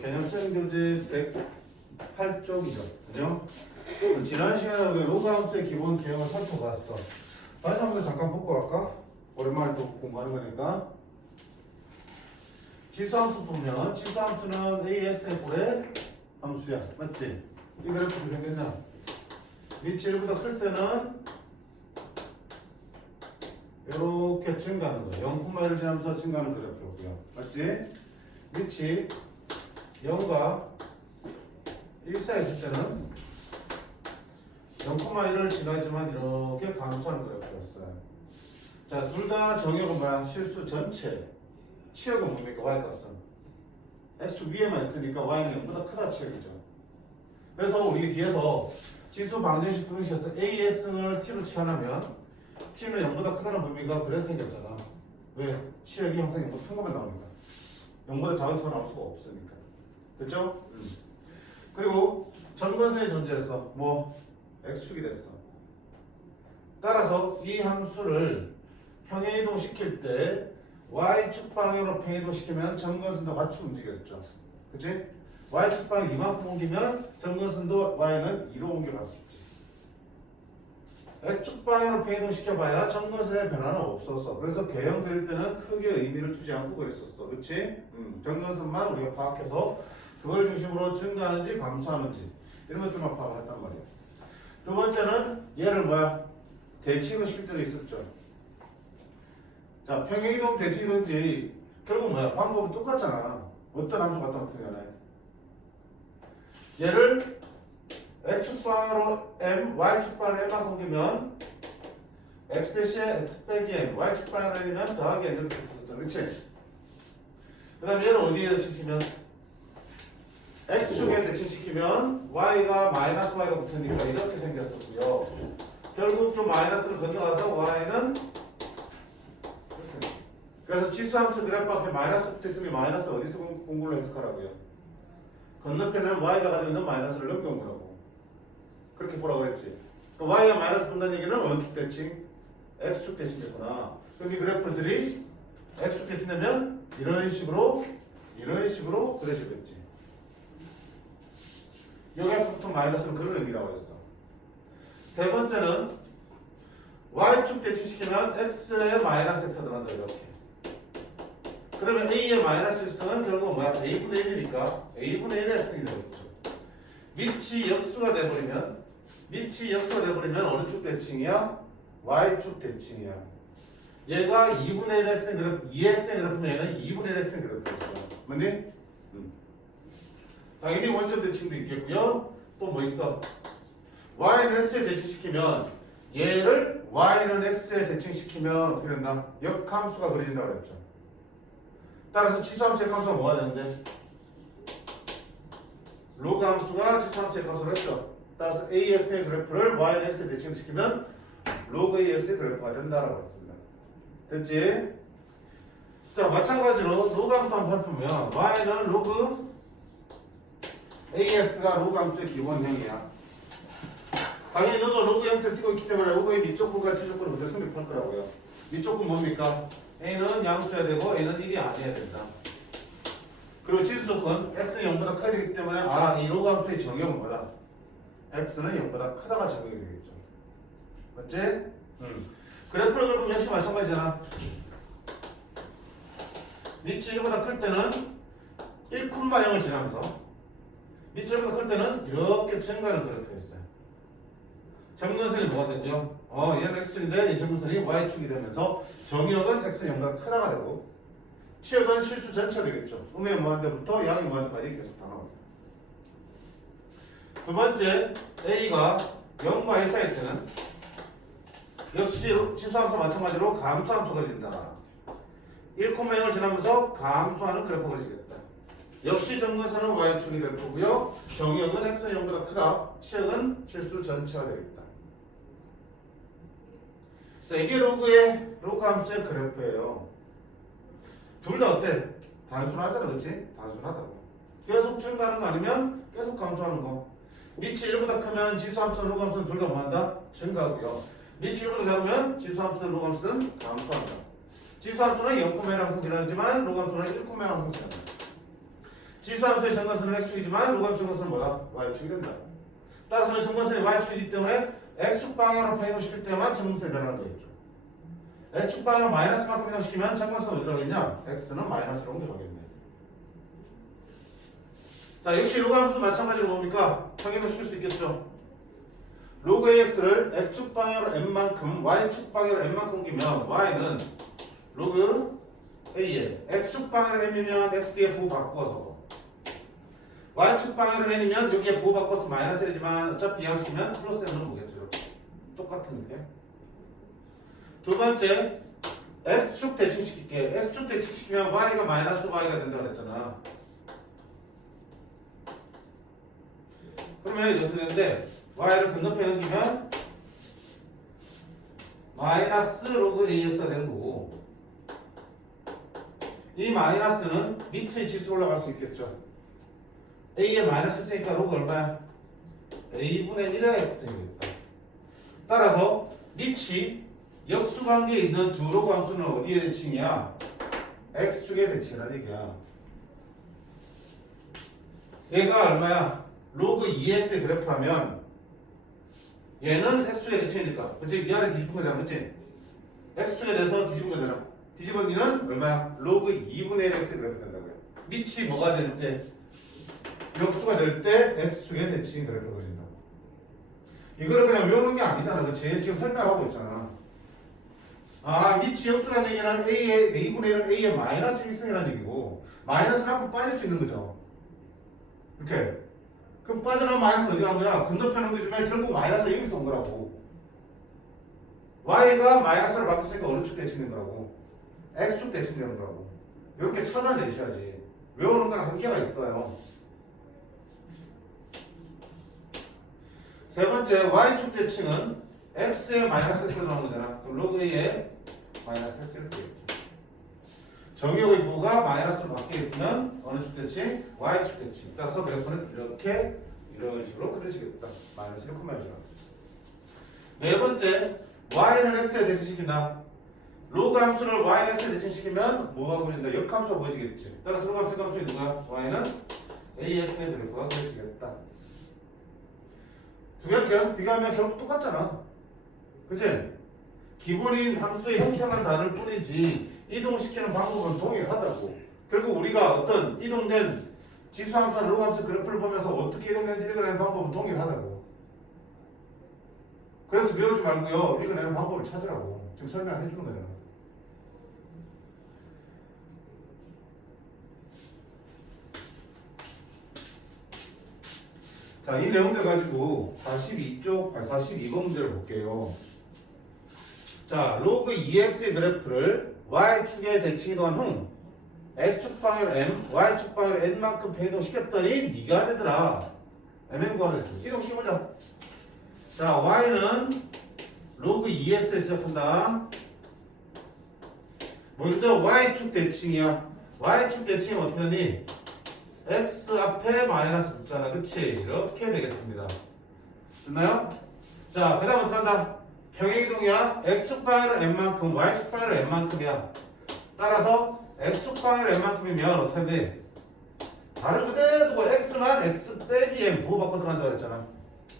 개념성 교재 108쪽이죠. 그죠? 지난 시간에 우리 로그 함수의 기본 개념을 살펴봤어. 다시 한번 잠깐 보고 갈까? 오랜만에 또 공부하는 거니까. 지수함수 보면 지수함수는 AX의 꼴의 함수야. 맞지? 이 그래프 어떻게 생겼냐? 위치 1보다 클 때는 이렇게 증가하는 거야. 0,1을 지나면서 증가하는 그래프고요. 맞지? 위치 0과 1 사이 있을 때는 0,1을 지나지만 이렇게 감소하는 그래프였어요. 자, 둘 다 정의역은 뭐야? 실수 전체. 치역은 뭡니까? y값은. x축 위에만 있으니까 y는 0보다 크다 치역이죠. 그래서 우리 뒤에서 지수 방정식 분식에서 ax을 t로 치환하면 t는 0보다 크다는 범위가 그래서 생겼잖아. 왜? 치역이 항상 0보다 큰 것만 나오니까. 0보다 작은 수가 나올 수가 없으니까. 됐죠? 그리고 점근선이 존재했어. 뭐? x축이 됐어. 따라서 이 함수를 평행이동 시킬 때 y축 방향으로 평행이동 시키면 점근선도 같이 움직였죠. 그치? y축 방향 이만큼 옮기면 점근선도 y는 2로 옮겨갔었지. x축 방향으로 평행이동 시켜봐야 점근선의 변화는 없었어. 그래서 개형 그릴 때는 크게 의미를 두지 않고 그랬었어. 그치? 점근선만 우리가 파악해서 그걸 중심으로 증가하는지 감소하는지 이런 것들만 파악을 했단 말이야. 두 번째는 얘를 뭐야? 대칭을 시킬 때도 있었죠. 자, 평행이동 대칭이든지 결국 뭐야? 방법은 똑같잖아. 어떤 함수 갖다 놓든 간에. 얘를 x축 방향으로 m, y축 방향으로 m만 옮기면 x 대신에 x 빼기 m, y축 방향으로 m이면 더하기 m 이렇게 썼었죠. 그렇지? 그 다음에 얘를 어디에 대칭시키면 x축에 대칭시키면 y가 마이너스 y가 붙으니까 이렇게 생겼었고요. 결국 좀 마이너스를 건너가서 y는 그래서 지수함수 그래프 앞에 마이너스 붙어있으면 마이너스 어디서 공부를 해석하라고요? 건너편에는 y가 가지고 있는 마이너스를 넘겨온 거라고. 그렇게 보라고 그랬지. y가 마이너스 붙는 얘기는 원축 대칭, x축 대칭됐구나. 그럼 이 그래프들이 x축 대칭되면 이런 식으로 그려지겠지. 여기 앞부터 마이너스는 그런 의미라고 했어. 세 번째는 y축 대칭시키면 x에 마이너스 x가 들어간다 이렇게. 그러면 a의 마이너스 1승은 결국 뭐야? a분의 1이니까 a분의 1의 x이 되겠죠. 밑이 역수가 돼버리면 어느 축 대칭이야? y축 대칭이야. 얘가 2분의 1 x의 그래프, 2x의 그래프면 얘는 2분의 1 x의 그래프였어. 맞니? 당연히 원점 대칭도 있겠고요. 또 뭐 있어? y는 x에 대칭시키면 얘를 y는 x에 대칭시키면 어떻게 된다? 역함수가 그려진다고 그랬죠. 따라서 지수함수의 함수가 뭐가 되는데? 로그 함수가 지수함수의 함수를 했죠. 따라서 ax의 그래프를 y는 x에 대칭시키면 로그 ax의 그래프가 된다라고 했습니다. 됐지? 자, 마찬가지로 로그 함수 한번 살펴보면 y는 로그 ax가 로그 함수의 기본형이야. 당연히 너도 로그 형태를 띄고 있기 때문에 로그의 밑쪽 부가 지적 부를 그대로 성립할 거라고요. 밑쪽은 뭡니까? a는 양수여야 되고 a는 1이 아니어야 된다. 그리고 지수 조건 x는 0보다 크기 때문에 이 로그 함수의 정의역은 뭐다? x는 0보다 크다가 적용이 되겠죠. 맞지? 그래프를 보면 역시 마찬가지잖아. 밑이 1보다 클 때는 1,0을 지나면서 밑이 1보다 클 때는 이렇게 증가하는 그래프였어요. 점근선이 뭐가 되고요? 얘는 x축인데 이 점근선이 y축이 되면서 정의역은 x는 0보다 크다가 되고 치역은 실수 전체가 되겠죠. 음의 무한대부터 양의 무한대까지 계속 다 나옵니다. 두 번째, a가 0과 1 사이 때는 역시 지수함수 마찬가지로 감소함수가 그려진다. 1,0을 지나면서 감소하는 그래프가 그려지겠다. 역시 점근선은 y축이 될 거고요. 정의역은 x는 0보다 크다. 치역은 실수 전체가 되겠다. 자, 이게 로그 함수의 그래프예요. 둘 다 어때? 단순하잖아, 그렇지? 단순하다고. 계속 증가하는 거 아니면 계속 감소하는 거. 밑이 1보다 크면 지수함수는 로그 함수는 둘 다 뭐한다? 증가하고요. 밑이 1보다 작으면 지수함수는 로그 함수는 감소한다. 지수함수는 0,1 항상 지나지만 로그 함수는 1,1 항상 지난다. 지수함수의 정근선은 x축이지만 로그함수 정근선은 뭐다? y축이 된다. 따라서는 정근선이 y축이기 때문에 x축 방향으로 변형시킬 때만 정근선이 변하는 거겠죠. x축 방향으로 마이너스만큼 변형시키면 정근선은 어디로 가겠냐? x는 마이너스로 옮겨가겠네. 자, 역시 로그함수도 마찬가지로 뭡니까? 평행을 시킬 수 있겠죠. 로그 ax를 x축 방향으로 n만큼 y축 방향으로 n만큼 옮기면 y는 로그 a에 x축 방향으로 n이면 x 뒤에 부호 바꿔서 y축 방향으로 n이면 여기에 부호 바꿔서 마이너스 n이지만 어차피 이항시키면 플러스 n은 뭐겠죠? 똑같은 게. 두 번째 x축 대칭시킬게. x축 대칭시키면 y가 마이너스 y가 된다고 그랬잖아. 그러면 이렇게 되는데 y를 건너편에 넘기면 마이너스 로그 ax가 되는 거고 이 마이너스는 밑의 지수 올라갈 수 있겠죠. a에 마이너스 있으니까 로그 얼마야? a분의 1의 x입니다. 따라서 밑이 역수관계에 있는 두 로그 함수는 어디에 대칭이야? x축에 대칭이라는 얘기야. 얘가 얼마야? 로그 2x의 그래프라면 얘는 x축에 대칭이니까 그치? 위아래 뒤집은 거잖아 그치? x축에 대해서 뒤집은 거잖아. 뒤집은 이는 얼마야? 로그 2분의 1 x의 그래프 된다고요. 밑이 뭐가 될 때? 역수가 될 때 x축에 대칭 그래프를 그려진다고. 이거를 그냥 외우는 게 아니잖아 그치? 지금 설명하고 있잖아. 아 밑이 역수라는 얘기는 a분의 1은 a의 마이너스 1승이라는 얘기고 마이너스는 한번 빠질 수 있는 거죠. 이렇게 그럼 빠져나온 마이너스 어디 간 거야? 건너편 옮겨주면 결국 마이너스 여기서 온 거라고. y가 마이너스를 바뀌었으니까 어느 축 대칭된 거라고? x축 대칭되는 거라고. 이렇게 찾아내셔야지. 외우는 건 한계가 있어요. 세 번째 y축 대칭은 x에 마이너스 x로 나오는 거잖아. 그럼 로그 a에 마이너스 x를 되겠죠. 정의역의 부호가 마이너스로 바뀌어 있으면 어느 축 대칭? y축 대칭. 따라서 그래프는 이렇게 이런 식으로 그려지겠다. 마이너스 1,1. 네 번째 y는 x에 대칭시킨다. 로그 함수를 y는 x에 대칭시키면 뭐가 그려진다? 역함수가 보여지겠지. 따라서 로그 함수 함수는 누가? y는 ax의 그래프가 그려지겠다. 두 개를 계속 비교하면 결국 똑같잖아. 그치? 기본인 함수의 형태만 다를 뿐이지 이동시키는 방법은 동일하다고. 결국 우리가 어떤 이동된 지수함수나 로그함수 그래프를 보면서 어떻게 이동되는지 읽어내는 방법은 동일하다고. 그래서 배우지 말고요. 읽어내는 방법을 찾으라고. 지금 설명을 해주는 거잖아. 자, 이 내용들 가지고 42번 문제를 볼게요. 자, 로그 2x의 그래프를 y축에 대칭이동한 후 x축 방향으로 m, y축 방향으로 n만큼 변동시켰더니 네가 되더라. mn 구하라 했어. 이동시켜보자. 자, y는 로그 2x에 시작한다. 먼저 y축 대칭이야. y축 대칭이 어떻게 되니? x 앞에 마이너스 붙잖아. 그치? 이렇게 되겠습니다. 됐나요? 자, 그 다음 어떻게 한다? 평행이동이야. x축 방향으로 n만큼, y축 방향으로 n만큼이야. 따라서 x축 방향으로 n만큼이면 어떻게 돼? 다른 그대로 두고 x만 x 빼기 m 부호 바꿔 들어간다고 했잖아.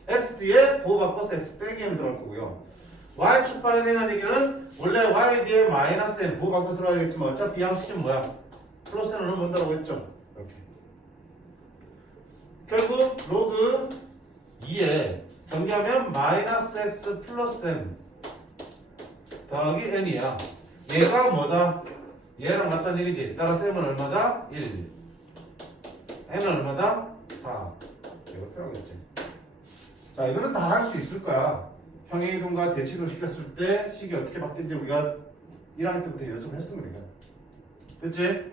x 뒤에 부호 바꿔서 x 빼기 m 들어갈 거고요. y축 방향이라는 얘기는 원래 y 뒤에 마이너스 m 부호 바꿔서 들어가야겠지만 어차피 이항시키면 뭐야? 플러스 n을 넣는다고 했죠. 이렇게. 결국 로그 2에 정리하면 마이너스 x 플러스 m 더하기 n이야. 얘가 뭐다? 얘랑 같다는 얘기지. 따라서 m은 얼마다? 1. n은 얼마다? 4. 이렇게 하겠지. 자, 이거는 다 할 수 있을 거야. 평행이동과 대칭을 시켰을 때 식이 어떻게 바뀌는지 우리가 1학년 때부터 연습을 했으면 됐지?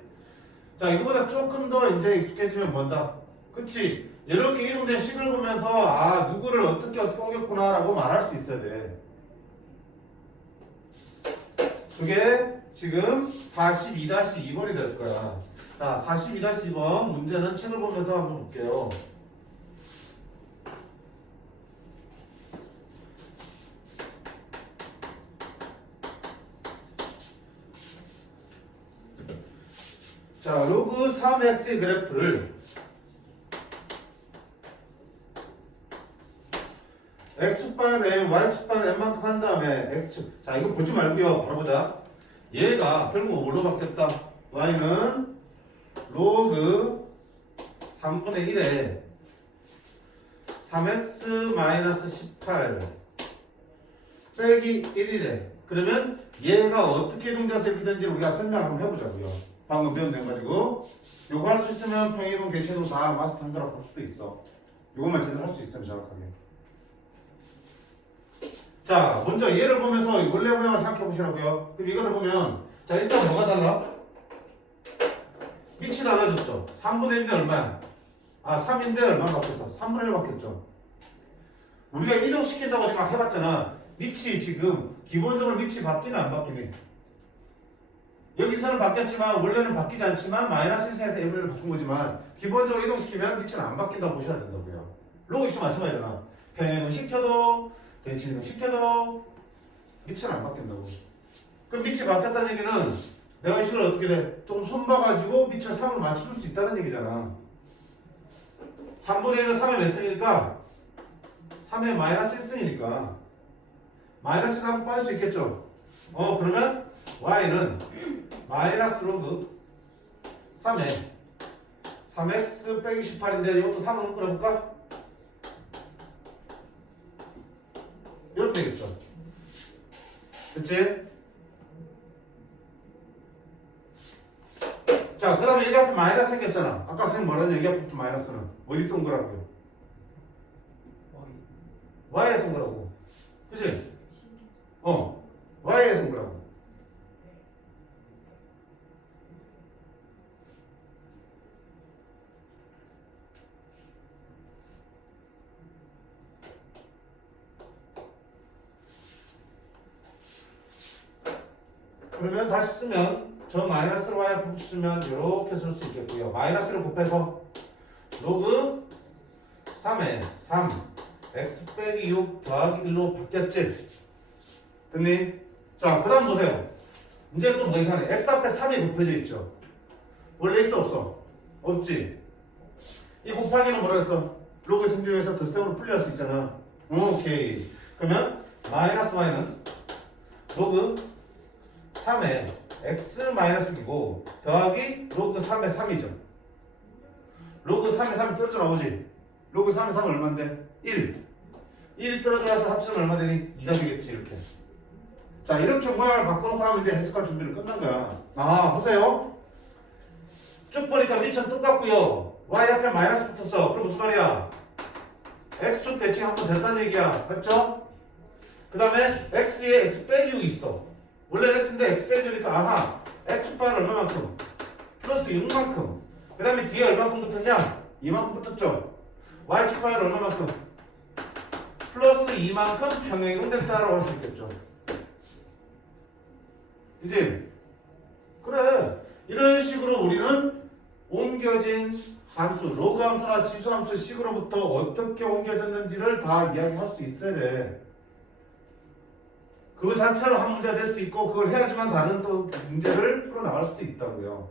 자, 이거보다 조금 더 이제 익숙해지면 뭔다? 그치? 이렇게 이동된 식을 보면서 아, 누구를 어떻게 옮겼구나 라고 말할 수 있어야 돼. 그게 지금 42-2번이 될 거야. 자, 42-2번 문제는 책을 보면서 한번 볼게요. 자, 로그 3x의 그래프를 x축반 n, y축반 n만큼 한 다음에 x축. 자, 이거 보지 말고요. 바로 보자. 얘가 결국 뭘로 바뀌었다? y는 로그 3분의 1에 3x-18 빼기 1이래. 그러면 얘가 어떻게 이동돼서 이렇게 된지 우리가 설명 한번 해보자고요. 방금 배운 내 가지고 요거 할 수 있으면 평행이동, 대칭이동 다 마스터 한 거라고 볼 수도 있어. 요것만 제대로 할 수 있으면 정확하게. 자, 먼저 얘를 보면서 원래 모양을 생각해 보시라고요. 그럼 이거를 보면 자, 일단 뭐가 달라? 밑이 달라졌죠. 3분의 1인데 얼마야? 아, 3인데 얼마 바뀌었어? 3분의 1 바뀌었죠. 우리가 이동시킨다고 지금 막 해봤잖아. 밑이 지금 기본적으로 밑이 바뀌나 안 바뀌니? 여기서는 바뀌었지만 원래는 바뀌지 않지만 마이너스 1에서 m을 바꾼 거지만 기본적으로 이동시키면 밑은 안 바뀐다고 보셔야 된다고요. 로그 이슈 마찬가지잖아. 평행이동 시켜도 대칭이동 시켜도 밑은 안 바뀐다고. 그럼 밑이 바뀌었다는 얘기는 내가 이 식을 어떻게 돼? 좀 손봐가지고 밑을 3으로 맞춰줄 수 있다는 얘기잖아. 3분의 1은 3의 몇 승이니까 3의 마이너스 1승이니까 마이너스 1 한번 빠질 수 있겠죠? 그러면 y는 마이너스 로그 3에 3x 빼기 18인데 이것도 3으로 끌어볼까? 이렇게 되겠죠. 그치? 자, 그 다음에 여기 앞에 마이너스 생겼잖아. 아까 선생님 뭐라냐? 여기 앞에 마이너스는 어디서 온 거라고요? y에서 온 거라고. 그치? y에서 온 거라고. 그러면 다시 쓰면 저 마이너스를 y 앞에 붙여주면 이렇게 쓸 수 있겠고요. 마이너스를 곱해서 로그 3에 3 x 빼기 6 더하기 1로 바뀌었지? 됐니? 자, 그 다음 보세요. 이제 또 뭐 이상해? x 앞에 3이 곱해져 있죠? 원래 있어 없어? 없지? 이 곱하기는 뭐라 했어? 로그 승진에서 덧셈으로 풀려할 수 있잖아. 오케이. 그러면 마이너스 y는 로그 3에 x 마이너스 6이고 더하기 로그 3에 3이죠. 로그 3에 3이 떨어져 나오지? 로그 3에 3은 얼마인데? 1. 1이 떨어져 나서 합치면 얼마 되니? 2가 되겠지 이렇게. 자, 이렇게 모양을 바꿔놓고 나면 이제 해석할 준비를 끝난 거야. 아, 보세요. 쭉 보니까 밑은 똑같고요. y 앞에 마이너스 붙었어. 그럼 무슨 말이야? x축 대칭 한번 됐다는 얘기야. 맞죠? 그 다음에 x 뒤에 x 빼기 6이 있어. 원래는 x인데 x 빼기 6이니까 아하, x축발은 얼마만큼? 플러스 6만큼. 그 다음에 뒤에 얼마만큼 붙었냐? 2만큼 붙었죠? y축발은 얼마만큼? 플러스 2만큼 평행이동 됐다라고 할 수 있겠죠. 그치? 그래. 이런 식으로 우리는 옮겨진 함수, 로그 함수나 지수 함수 식으로부터 어떻게 옮겨졌는지를 다 이야기할 수 있어야 돼. 그 자체로 한 문제가 될 수도 있고 그걸 해야지만 다른 또 문제를 풀어나갈 수도 있다고요.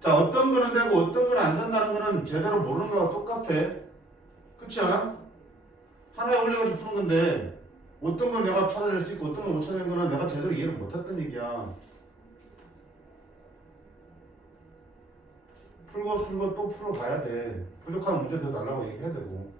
자, 어떤 거는 되고 어떤 거는 안 된다는 거는 제대로 모르는 거와 똑같아. 그렇지 않아? 하나에 올려가지고 푸는 건데 어떤 건 내가 찾아낼 수 있고 어떤 건 못 찾아낸 거는 내가 제대로 이해를 못했던 얘기야. 풀고 또 풀어봐야 돼. 부족한 문제 더 달라고 얘기해야 되고.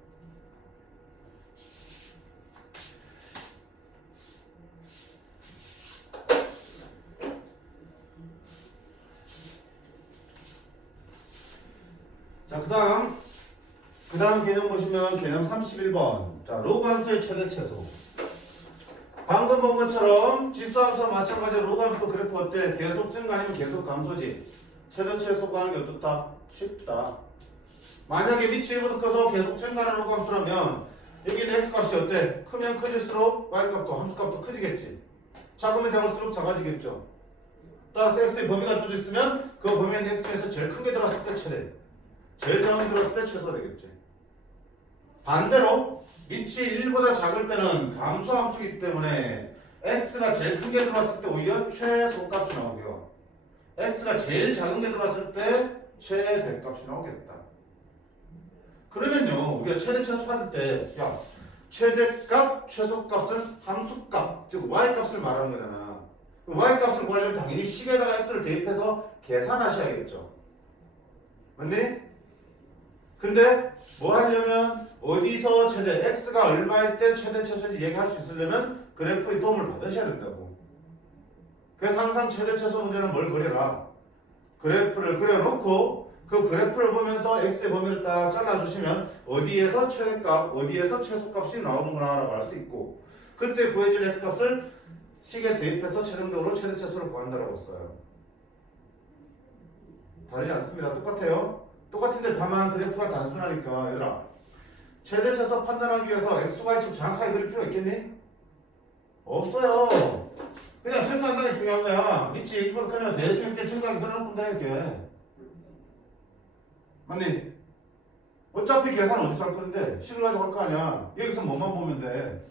자, 그 다음 개념 보시면 개념 31번. 자, 로그 함수의 최대 최소. 방금 본 것처럼 지수 함수와 마찬가지로 로그 함수도 그래프 어때? 계속 증가 아니면 계속 감소지? 최대 최소 구하는 게 어떻다? 쉽다. 만약에 밑이 1보다 커서 계속 증가하는 로그 함수라면 여기 있는 x 값이 어때? 크면 커질수록 y 값도 함수 값도 커지겠지. 작으면 작을수록 작아지겠죠. 따라서 x의 범위가 주어져 있으면 그 범위 안에 x에서 제일 큰 게 들어왔을 때 최대, 제일 작은 게 들어왔을 때 최소 되겠지. 반대로 밑이 1보다 작을 때는 감소함수이기 때문에 x가 제일 큰 게 들어왔을 때 오히려 최소값이 나오고요. x가 제일 작은 게 들어왔을 때 최대값이 나오겠다. 그러면요 우리가 최대 최소 받을 때 야 최대값 최소값은 함수값 즉 y값을 말하는 거잖아. y값을 구하려면 당연히 식에다가 x를 대입해서 계산하셔야겠죠. 맞니? 근데 뭐 하려면 어디서 최대 x가 얼마일 때 최대 최소인지 얘기할 수 있으려면 그래프의 도움을 받으셔야 된다고. 그래서 항상 최대 최소 문제는 뭘 그려라. 그래프를 그려놓고 그 그래프를 보면서 x의 범위를 딱 잘라주시면 어디에서 최대값, 어디에서 최소값이 나오는구나 라고 알 수 있고 그때 구해질 x값을 식에 대입해서 최종적으로 최대 최소를 구한다라고 했어요. 다르지 않습니다. 똑같아요. 똑같은데 다만 그래프가 단순하니까 얘들아 최대 최소 판단하기 위해서 x, y축 정확하게 그릴 필요 있겠니? 없어요. 그냥 증가한다는 게 중요한 거야. 미치 1번 그러면 대충 이렇게 증가하게 그려놓고 돼 이렇게. 맞니? 어차피 계산 어디서 할 건데 식을 가지고 할 거 아니야. 여기서 뭐만 보면 돼.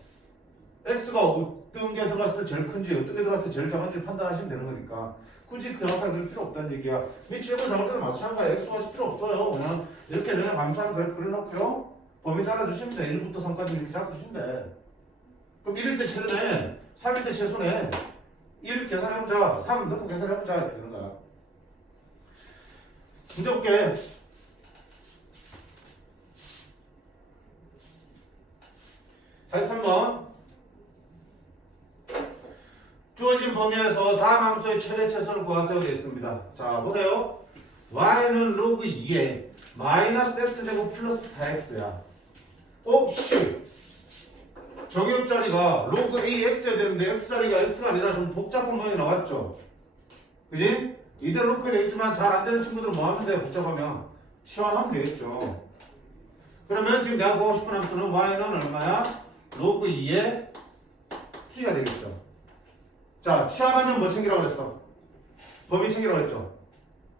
x가 어떤 게 들어갔을 때 제일 큰지 어떤 게 들어갔을 때 제일 작은지 판단하시면 되는 거니까 굳이 정확하게 그릴 필요 없다는 얘기야. 미치 1번 작을 때도 마찬가지야. x가 필요 없어요. 그냥 이렇게 그냥 감수하는 그래프 그려놓고요. 범위 잘라주시면 돼. 1부터 3까지 이렇게 잡아주시면 돼. 그럼 1일 때 최대네. 3일 때 최소네. 1 계산해보자. 3 넣고 계산해보자. 이렇게 되는 거야. 문제 볼게. 자, 43번. 주어진 범위에서 다음 함수의 최대 최소를 구하세요 되어 있습니다. 자, 보세요. y는 로그 2에 마이너스 x제곱 플러스 4x야. 씨. 정의역 자리가 로그 a x여야 되는데 x 자리가 x가 아니라 좀 복잡한 모양이 나왔죠. 그지? 이대로 놓게 되겠지만 잘 안 되는 친구들은 뭐 하면 돼요? 복잡하면 치환하면 되겠죠. 그러면 지금 내가 구하고 싶은 함수는 y는 얼마야? 로그 2에 t가 되겠죠. 자, 치환하면 뭐 챙기라고 했어? 범위 챙기라고 했죠.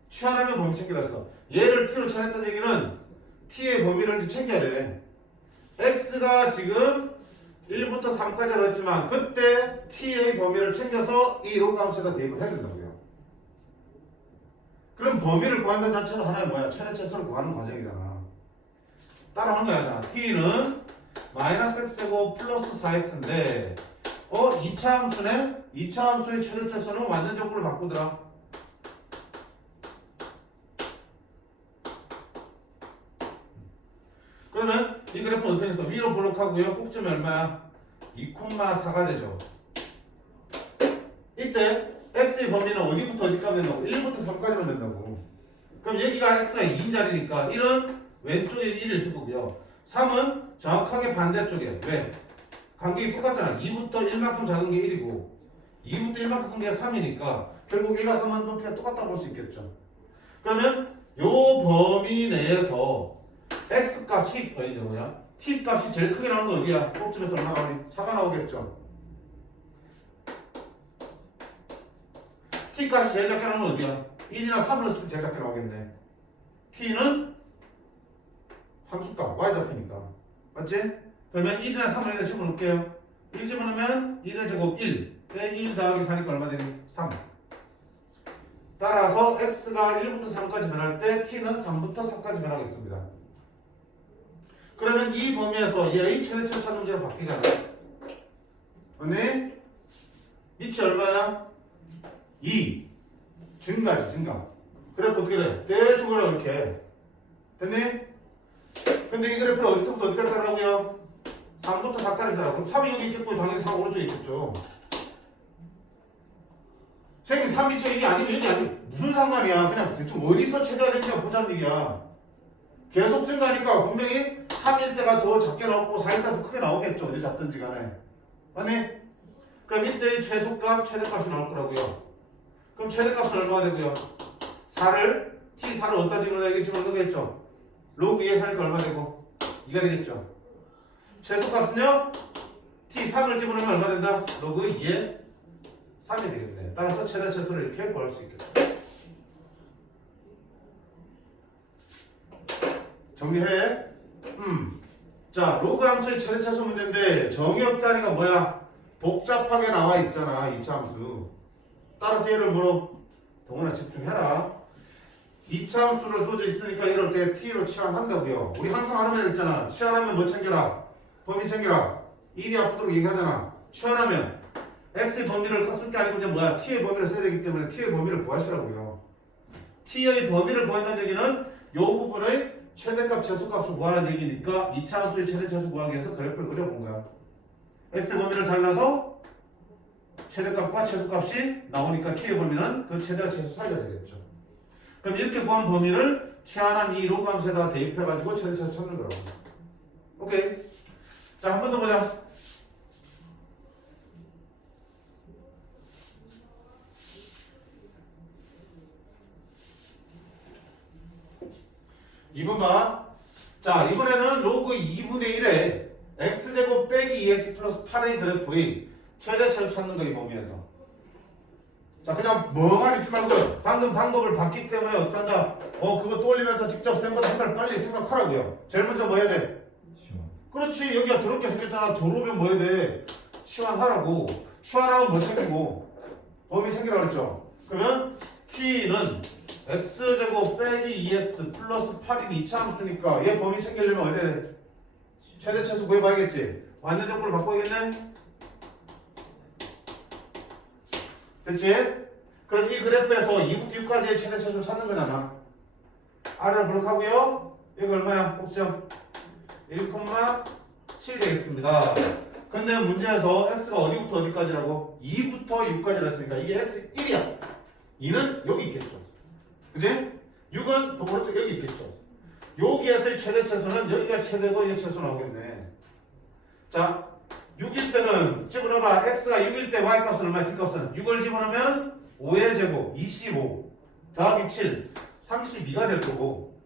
치환하면 범위 챙기라고 했어. 얘를 t로 치환했던 얘기는 t의 범위를 이제 챙겨야 돼. x가 지금 1부터 3까지 했지만 그때 t의 범위를 챙겨서 이 로그 함수에다 대입을 해야 된다고요. 그럼 범위를 구한다는 자체도 하나의 뭐야? 최대 최소를 구하는 과정이잖아. 따라하는 거야. t는 마이너스 x제곱 플러스 4x인데 2차 함수네? 2차 함수의 최대 최소는 완전 정보를 바꾸더라. 그러면 이 그래프 어디서 위로 블록하고요. 꼭지점이 얼마야? 2,4가 되죠. 이때 x의 범위는 어디부터 어디까지 된다고? 1부터 3까지만 된다고. 그럼 여기가 x가 2인 자리니까 1은 왼쪽에 1을 쓸 거고요. 3은 정확하게 반대쪽에. 왜? 간격이 똑같잖아. 2부터 1만큼 작은 게 1이고 2부터 1만큼 큰 게 3이니까 결국 1과 3은 높이가 똑같다고 볼 수 있겠죠. 그러면 요 범위 내에서 x 값이 이제 뭐야? t 값이 제일 크게 나오는 건 어디야? 꼭지에서 얼마 나오니? 4가 나오겠죠. t 값이 제일 작게 나오는 건 어디야? 1이나 3을 쓸 때 제일 작게 나오겠네. t는 함수값 y 잡히니까. 맞지? 그러면 1이나 3을 여기다 집어넣을게요. 1 집어넣으면 1의 제곱 1 빼기 1 더하기 4니까 얼마 되니? 3. 따라서 x가 1부터 3까지 변할 때 t는 3부터 4까지 변하겠습니다. 그러면 이 범위에서 얘의 최대 최소 찾는 문제로 바뀌잖아. 맞니? 밑이 얼마야? 2. 증가지, 증가. 그래프 어떻게 돼? 대충으로 이렇게. 됐니? 근데 이 그래프를 어디서부터 어디까지 따라가고요? 3부터 4까지 따라. 그럼 3이 여기 있겠고 당연히 4 오른쪽에 있겠죠. 선생님 3 밑에 이게 아니면 여기 아니면 무슨 상관이야. 그냥 대충 어디서 최대가 되는지가 보자는 얘기야. 계속 증가하니까 분명히 3일 때가 더 작게 나오고 4일 때가 더 크게 나오겠죠. 어디 잡든지 간에. 맞니? 그럼 이때의 최소값, 최대값이 나올 거라고요. 그럼 최대값은 얼마가 되고요? 4를 t4를 어디다 집어넣어야 집어넣겠죠. 로그 2에 4니까 얼마 되고? 2가 되겠죠. 최소값은요? t3을 집어넣으면 얼마 된다? 로그 2에 3이 되겠네. 따라서 최대 최소를 이렇게 구할 수 있겠다. 정리해. 자, 로그 함수의 최대 최소 문제인데 정의역 자리가 뭐야? 복잡하게 나와 있잖아. 2차 함수. 따라서 얘를 뭐로? 동원아 집중해라. 2차 함수로 주어져 있으니까 이럴 때 t로 치환한다고요. 우리 항상 하는 말 있잖아. 치환하면 뭐 챙겨라? 범위 챙겨라. 입이 아프도록 얘기하잖아. 치환하면 x의 범위를 컸을 게 아니고 그냥 뭐야? t의 범위를 써야 되기 때문에 t의 범위를 구하시라고요. t의 범위를 구한다는 얘기는 이 부분의 최대값, 최소값을 구하는 얘기니까 2차 함수의 최대, 최소 구하기 위해서 그래프를 그려본 거야. x의 범위를 잘라서 최대값과 최소값이 나오니까 t의 범위는 그 최대와 최소 사이가 되겠죠. 그럼 이렇게 구한 범위를 치환한 이 로그 함수에다가 대입해가지고 최대, 최소 찾는 거라고. 오케이. 자, 한 번 더 보자. 이번 봐. 자, 이번에는 로그 2분의 1에 x제곱 빼기 2x 플러스 8의 그래프의 최대 최소 찾는 거 이 범위에서. 자, 그냥 멍하니 있지 말고요. 방금 방법을 봤기 때문에 어떡한다? 그거 떠올리면서 직접 쌤보다 한 발 빨리 생각하라고요. 제일 먼저 뭐 해야 돼? 그렇지. 여기가 더럽게 생겼잖아. 더러우면 뭐 해야 돼? 치환하라고. 치환하면 뭐 챙기고? 범위 챙기라고 그랬죠? 그러면 t는 x제곱 빼기 2x 플러스 8인 2차 함수니까 얘 범위 챙기려면 어디 돼? 최대 최소 구해봐야겠지? 완전 정보를 바꿔야겠네? 됐지? 그럼 이 그래프에서 2부터 6까지의 최대 최소 찾는 거잖아. R을 블록하고요. 이거 얼마야? 꼭지점 1,7 되겠습니다. 근데 문제에서 x가 어디부터 어디까지라고? 2부터 6까지라 했으니까 이게 x 1이야. 2는 여기 있겠죠. 그치? 6은 더 오른쪽 여기 있겠죠. 여기에서의 최대 최소는 여기가 최대고 이게 최소 나오겠네. 자, 6일 때는 집어넣어봐. x가 6일 때 y값은 얼마야? t값은 6을 집어넣으면 5의 제곱 25 더하기 7 32가 될 거고.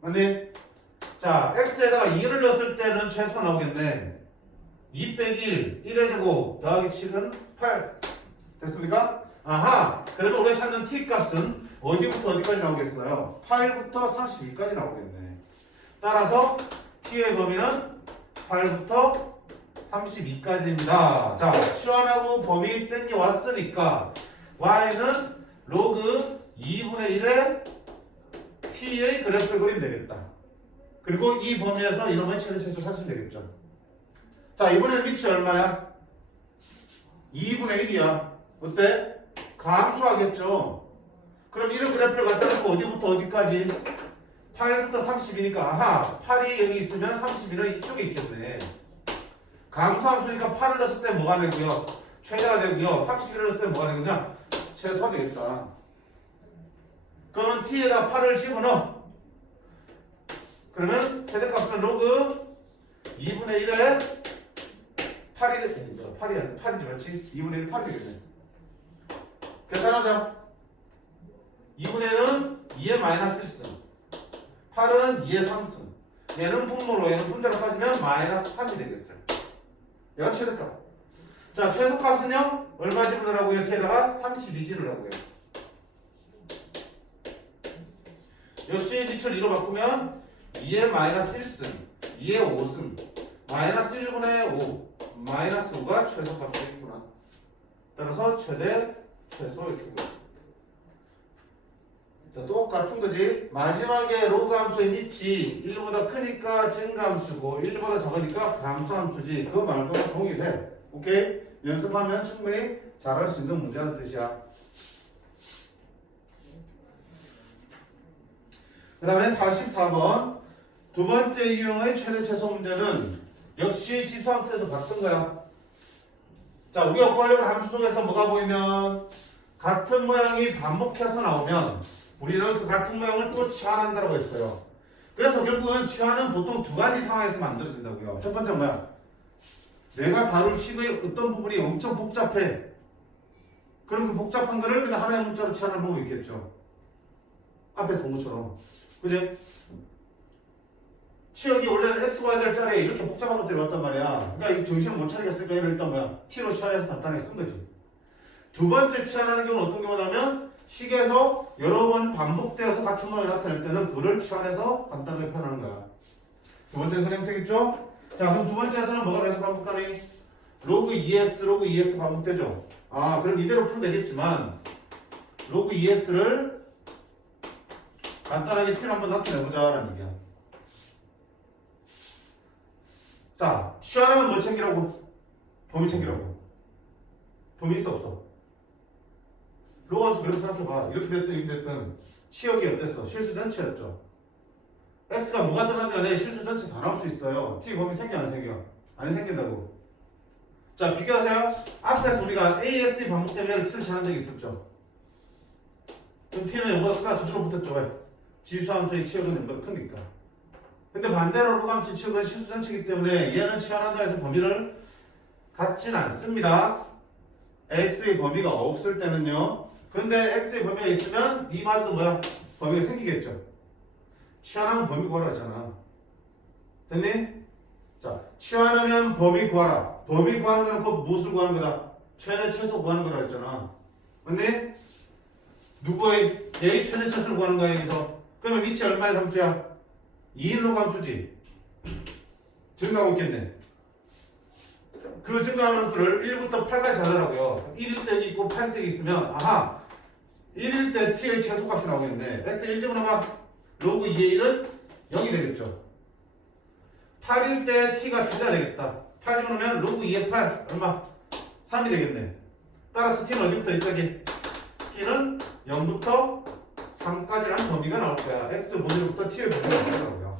맞니? 자, x에다가 2를 넣었을 때는 최소 나오겠네. 2 빼기 1 1의 제곱 더하기 7은 8 됐습니까? 아하, 그러면 우리가 찾는 t값은 어디부터 어디까지 나오겠어요? 8부터 32까지 나오겠네. 따라서 t의 범위는 8부터 32까지입니다. 자, 치환하고 범위 땡겨왔으니까 y는 로그 2분의 1의 t의 그래프를 그리면 되겠다. 그리고 이 범위에서 이놈의 최대 최소 찾으면 되겠죠. 자, 이번에는 위치 얼마야? 2분의 1이야. 어때? 감수하겠죠. 그럼 이런 그래프를 갖다 놓고 어디부터 어디까지? 8부터 30이니까 아하, 8이 여기 있으면 31은 이쪽에 있겠네. 감수함수니까 8을 넣었을 때 뭐가 되고요? 최대가 되고요. 31을 넣었을 때 뭐가 되느냐? 최소가 되겠다. 그러면 t에다 8을 집어넣어. 그러면 최대값은 로그 2분의 1에 8이 됐습니다. 8이지 그렇지? 2분의 1 8이 되겠네. 계산하자. 2분의 1은 2의 마이너스 1승 8은 2의 3승 얘는 분모로 얘는 분자로 빠지면 마이너스 3이 되겠죠. 얘가 최대값. 자, 최소값은요 얼마 집어넣으라고요? t에다가 32 집으라고요. 역시 밑을 2로 바꾸면 2의 마이너스 1승 2의 5승 마이너스 1분의 5 마이너스 5가 최소값이 되겠구나. 따라서 최대 최소 이렇게 보여. 자, 똑같은 거지. 마지막에 로그 함수의 밑이 1보다 크니까 증가함수고 1보다 작으니까 감소함수지. 그거 말고는 동일해. 오케이? 연습하면 충분히 잘할 수 있는 문제라는 뜻이야. 그 다음에 44번 두 번째 유형의 최대 최소 문제는 역시 지수함수 때도 봤던 거야. 자, 우리가 구하려고 하는 함수 속에서 뭐가 보이면 같은 모양이 반복해서 나오면 우리는 그 같은 모양을 또 치환한다고 했어요. 그래서 결국은 치환은 보통 두 가지 상황에서 만들어진다고요. 첫 번째 뭐야? 내가 다룰 식의 어떤 부분이 엄청 복잡해. 그럼 그 복잡한 거를 그냥 하나의 문자로 치환할 방법이 있겠죠. 앞에서 본 것처럼. 그지? 치역이 원래는 x, y, z 자리에 이렇게 복잡한 것들이 왔단 말이야. 그러니까 이 정신을 못 차리겠으니까 얘를 일단 뭐야? t로 치환해서 간단하게 쓴 거지. 두 번째 치환하는 경우는 어떤 경우냐면 식에서 여러 번 반복되어서 같은 모양이 나타날 때는 그를 치환해서 간단하게 표현하는 거야. 두 번째는 그냥 되겠죠? 자, 그럼 두 번째에서는 뭐가 계속 반복하니? 로그 2x, 로그 2x 반복되죠? 아, 그럼 이대로 풀면 되겠지만 로그 2x를 간단하게 t를 한번 나타내보자라는 얘기야. 자, 취하려면 뭐 챙기라고? 범위 챙기라고. 범위 있어 없어? 로그함수 그래서 생각해봐. 이렇게 됐든 이렇게 됐든 치역이 어땠어? 실수 전체였죠. x가 뭐가 들어가면 실수 전체 다 나올 수 있어요. t 범위 생겨 안 생겨? 안 생긴다고. 자, 비교하세요. 앞에서 우리가 ax이 반복되면 t를 지난 적이 있었죠. 그럼 t는 0보다 크다. 저쪽으로 붙었죠. 왜? 지수함수의 치역은 0보다 크니까. 근데 반대로 로그함수의 치역은 실수 전체이기 때문에 얘는 치환한다 해서 범위를 갖진 않습니다. x의 범위가 없을 때는요. 근데 x의 범위가 있으면 니마저도 뭐야? 범위가 생기겠죠. 치환하면 범위 구하라 했잖아. 됐니? 자, 치환하면 범위 구하라. 범위 구하는 거는 꼭 무엇을 구하는 거다? 최대 최소 구하는 거라 했잖아. 맞니? 누구의 얘의 최대 최소를 구하는 거야 여기서. 그러면 위치 얼마의 함수야? 2일로 함수지. 증가하고 있겠네. 그 증가하는 함수를 1부터 8까지 잡으라고요. 1일 때 있고 8일 때 있으면 아하 1일 때 t의 최소값이 나오겠네. x 1집어넣어봐. 로그 2의 1은 0이 되겠죠. 8일 때 t가 주가 되겠다. 8 집어넣으면 로그 2의 8 얼마? 3이 되겠네. 따라서 t는 어디부터 어디까지? t는 0부터 3까지라는 범위가 나올 거야. x 범위로부터 t의 범위가 나올 거고요.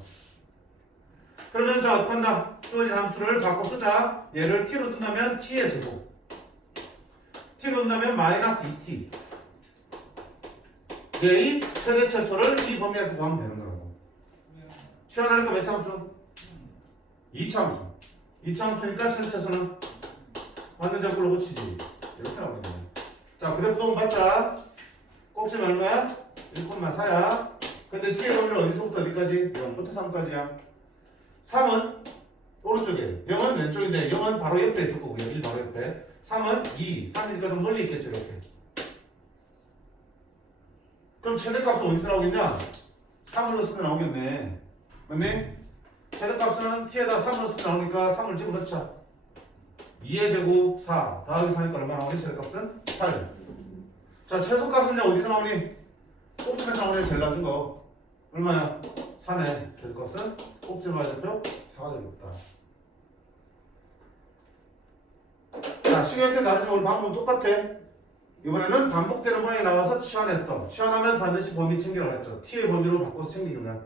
그러면 자 어떻게 한다? 주어진 함수를 바꿔 쓰자. 얘를 t로 둔다면 t의 제곱. t로 둔다면 마이너스 2t. 얘의 최대 최소를 이 범위에서 구하면 되는 거라고. 치환하니까 몇 참수? 2참수. 2참수니까 최대 최소는 완전 적으로 고치지. 이렇게 나오겠네. 자, 그래프 동 받자. 꼭지는 얼마야? 1,4야. 근데 t의 범위를 어디서부터 어디까지? 0부터 3까지야. 3은 오른쪽에, 0은 왼쪽인데 0은 바로 옆에 있을 거고요. 1 바로 옆에. 3은 2, 3이니까 좀 멀리 있겠죠. 이렇게. 그럼 최대값은 어디서 나오겠냐? 3을 넣으면 나오겠네. 맞네? 최대값은 t에다 3을 넣으면 나오니까 3을 집어넣자. 2의 제곱 4 더하기 4니까 얼마 나오니? 최대값은 8. 자, 최소값은 어디서 나오니? 꼭지에서 나오니 제일 낮은 거. 얼마야? 4네. 최소값은 꼭지 맞을표 4가 되겠다. 자, 시간 때 다르지만 우리 방법은 똑같아. 이번에는 반복되는 모양이 나와서 치환했어. 치환하면 반드시 범위 챙기라고 했죠. t의 범위로 바꿔서 챙기구나.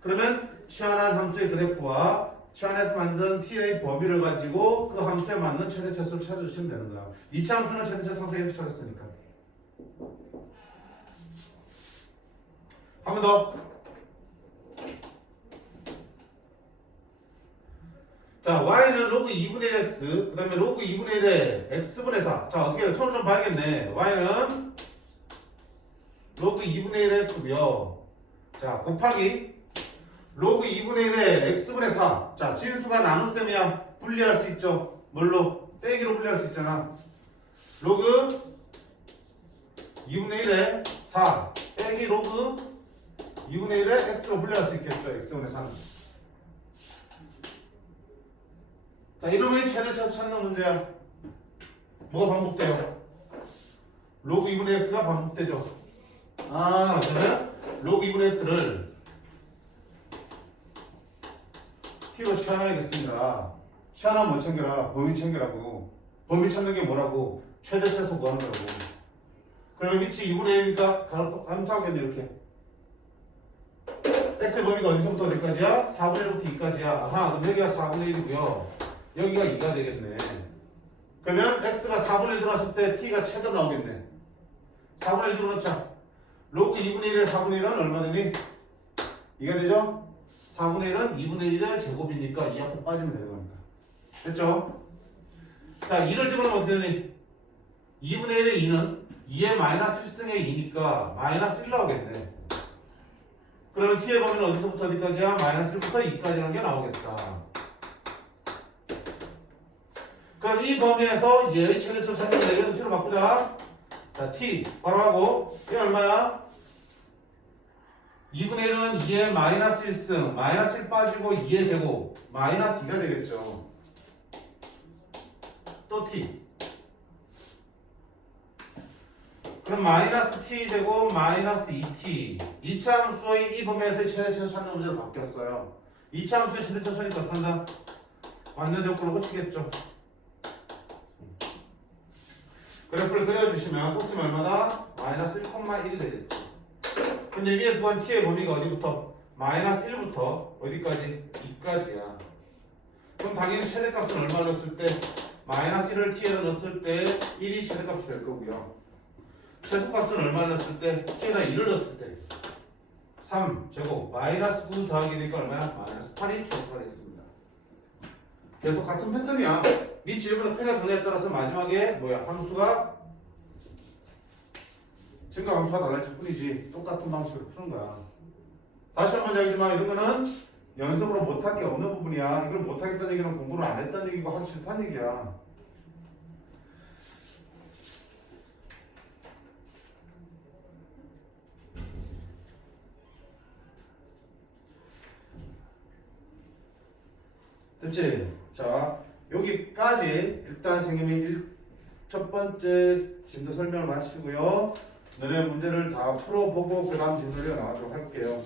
그러면 치환한 함수의 그래프와 치환해서 만든 t의 범위를 가지고 그 함수에 맞는 최대 최소를 찾아주시면 되는 거야. 2차 함수는 최대 최소 상세히 찾았으니까. 한 번 더. 자, y는 로그 2분의 1 x, 그 다음에 로그 2분의 1에 x분의 4. 자, 어떻게 해? 손을 좀 봐야겠네. y는 로그 2분의 1에 x고요. 자, 곱하기 로그 2분의 1에 x분의 4. 자, 진수가 나눗셈이야. 분리할 수 있죠. 뭘로? 빼기로 분리할 수 있잖아. 로그 2분의 1에 4 빼기 로그 2분의 1에 x로 분리할 수 있겠죠. x분의 4는. 자, 이러면 최대 차수 찾는 문제야. 뭐가 반복돼요? 로그 2분의 x가 반복되죠. 아, 그러면 로그 2분의 x를 t로 치환해야겠습니다. 치환하면 뭐 챙겨라? 범위 챙겨라고. 범위 찾는 게 뭐라고? 최대 최소 구하는 거라고. 그러면 위치 2분의 1이니까 감사하겠네 이렇게. x의 범위가 어디서부터 어디까지야? 4분의 1부터 2까지야. 아하, 그럼 여기가 4분의 1이고요. 여기가 2가 되겠네. 그러면 x가 4분의 1 들어왔을 때 t가 최대로 나오겠네. 4분의 1 집어넣자. 로그 2분의 1에 4분의 1은 얼마 되니? 2가 되죠? 4분의 1은 2분의 1의 제곱이니까 2 앞으로 빠지면 되는 거니까. 됐죠? 자, 2를 집어넣으면 어떻게 되니? 2분의 1의 2는 2의 마이너스 1승의 2니까 마이너스 1 나오겠네. 그러면 t의 범위는 어디서부터 어디까지야? 마이너스 1부터 2까지라는 게 나오겠다. 그럼 이 범위에서 얘의 최대값 찾는데 얘를 t로 바꾸자. 자, t 바로 하고 이게 얼마야? 2분의 1은 2의 마이너스 1승 마이너스 1 빠지고 2의 제곱 마이너스 2가 되겠죠. 또 t 그럼 마이너스 t제곱 마이너스 2t 2차 함수의 이 범위에서의 최대차수 찾는 문제로 바뀌었어요. 2차 함수의 최대차수니까 어떡한다? 완전 적으로 고치겠죠. 그래프를 그려주시면 꼭지 얼마다? 마이너스 1,1이 되겠죠. 근데 위에서 구한 t의 범위가 어디부터? 마이너스 1부터 어디까지? 2까지야. 그럼 당연히 최대값은 얼마 넣었을 때? 마이너스 1을 t에다 넣었을 때 1이 최대값이 될 거고요. 최소값은 얼마 넣었을 때? t에다 2를 넣었을 때 3 제곱 마이너스 9 더하기니까 얼마야? 마이너스 8이 최소가 되겠습니다. 계속 같은 패턴이야. 네 질문의 크기나 정답에 따라서 마지막에 뭐야? 함수가 증가 함수가 달라질 뿐이지 똑같은 방식으로 푸는 거야. 다시 한번 얘기하지만 이런 거는 연습으로 못할 게 없는 부분이야. 이걸 못하겠다는 얘기는 공부를 안 했다는 얘기고 하기 싫다는 얘기야. 됐지? 자, 여기까지 일단 선생님이 첫 번째 진도 설명을 마치고요. 너네 문제를 다 풀어보고 그 다음 진도를 나가도록 할게요.